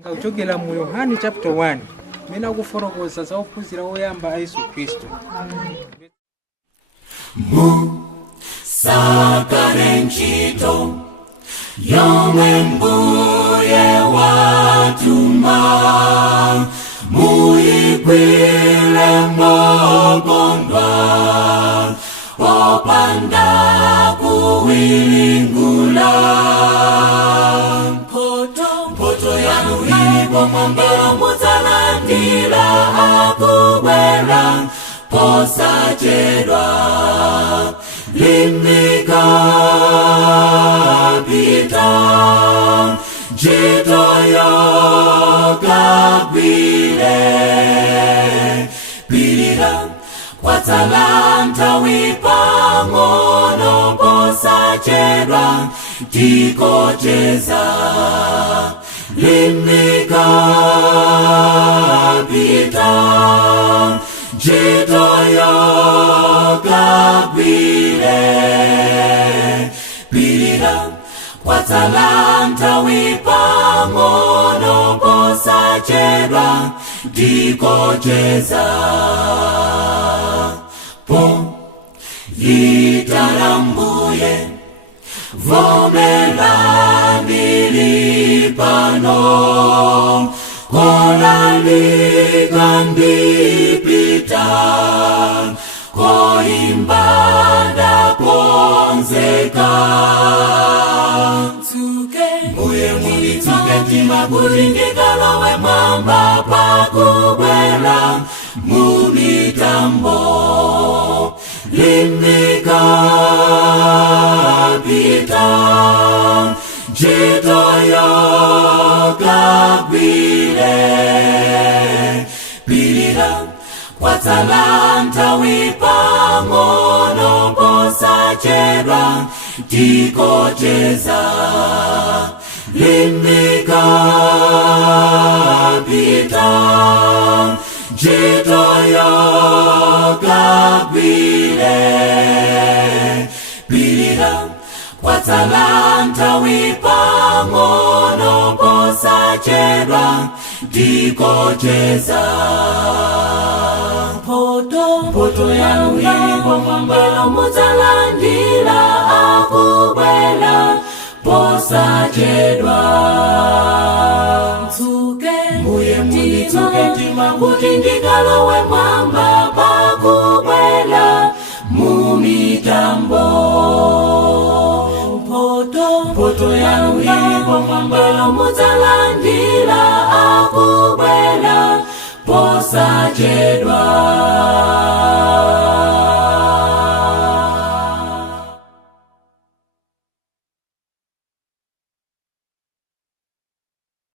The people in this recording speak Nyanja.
Ngauchokela mu Yohani chapter 1 mena kuforokoza za ophunzira oyamba a Yesu Kristo. Musakale ntchito yomwe Mbuye watuma, muyigwire mokondwa opanda kuwilingula. Mphotho yanu ilipo mwamba, mudzalandira akubwera posachedwa. Limika pita ntchito yokagwire, pilira kwatsala nthawi pang'ono posachedwa tikocheza. Limika pita ntchito yokagwire, pilira kwatsala nthawi pang'ono posachedwa tikocheza. Yitana Mbuye vomerani lipano, kolalika ndipita koimbanda konzeka. Mbuye mulitsuke mtima kuti ndikalowe mwamba pakubwera mumitambo. Limika pita ntchito yokagwire, pilira kwatsala nthawi pang'ono posachedwa tikocheza. Limika pita ntchito yokagwire, pilira kwatsala nthawi pang'ono posachedwa tikocheza. Mphotho yanu ilipo mwamba, mudzalandira akubwera posachedwa. Mbuye mulitsuke mtima kuti ndikalowe mwamba pakubwera mumitambo. Mphotho yanu ilipo mwamba, mudzalandira akubwera posachedwa.